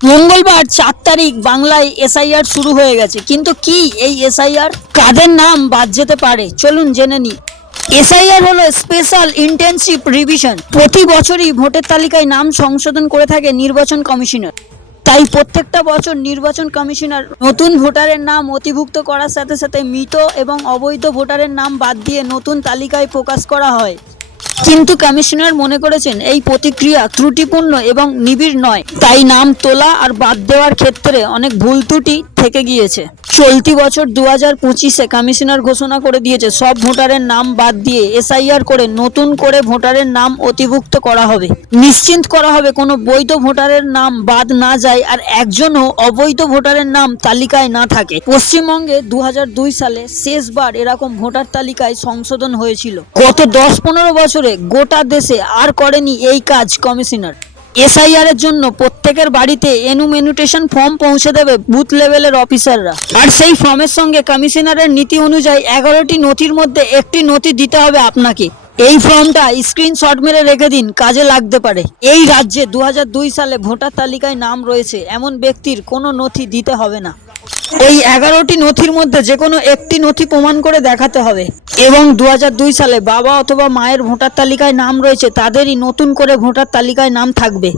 মঙ্গলবার 4 তারিখ বাংলায় এসআইআর শুরু হয়ে গেছে, কিন্তু কি এই এসআইআর, কাদের নাম বাদ যেতে পারে চলুন জেনে নিই। এসআইআর হলো স্পেশাল ইন্টেনসিভ রিভিশন। প্রতি বছরই ভোটার তালিকায় নাম সংশোধন করে থাকে নির্বাচন কমিশনার। তাই প্রত্যেকটা বছর নির্বাচন কমিশনার নতুন ভোটারের নাম নথিভুক্ত করার সাথে সাথে মৃত এবং অবৈধ ভোটারের নাম বাদ দিয়ে নতুন তালিকায় প্রকাশ করা হয়। কিন্তু কমিশনার মনে করেছেন এই প্রতিক্রিয়া ত্রুটিপূর্ণ এবং নিবিড় নয়, তাই নাম তোলা আর বাদ দেওয়ার ক্ষেত্রে অনেক ভুল ত্রুটি থেকে গিয়েছে। চলতি বছর 2025-এ কমিশনার ঘোষণা করে দিয়েছে সব ভোটারের নাম বাদ দিয়ে এসআইআর করে নতুন করে ভোটারের নাম নথিভুক্ত করা হবে। নিশ্চিত করা হবে কোনো বৈধ ভোটারের নাম বাদ না যায় আর একজনও অবৈধ ভোটারের নাম তালিকায় না থাকে। পশ্চিমবঙ্গে 2002 সালে শেষবার এরকম ভোটার তালিকায় সংশোধন হয়েছিল। গত 10-15 বছরে গোটা দেশে আর করেনি এই কাজ কমিশনার। এসআইআর এর জন্য প্রত্যেকের বাড়িতে এনুমেটেশন ফর্ম পৌঁছে দেবে বুথ লেভেলের অফিসাররা, আর সেই ফর্মের সঙ্গে কমিশনারের নীতি অনুযায়ী 11টি নথির মধ্যে একটি নথি দিতে হবে আপনাকে। এই ফর্মটা স্ক্রিনশট মেরে রেখে দিন, কাজে লাগতে পারে। এই রাজ্যে 2002 সালে ভোটার তালিকায় নাম রয়েছে এমন ব্যক্তির কোনো নথি দিতে হবে না। ওই 11টি নথির মধ্যে যে কোনো একটি নথি প্রমাণ করে দেখাতে হবে এবং 2002 সালে বাবা অথবা মায়ের ভোটার তালিকায় নাম রয়েছে তাদেরই নতুন করে ভোটার তালিকায় নাম থাকবে।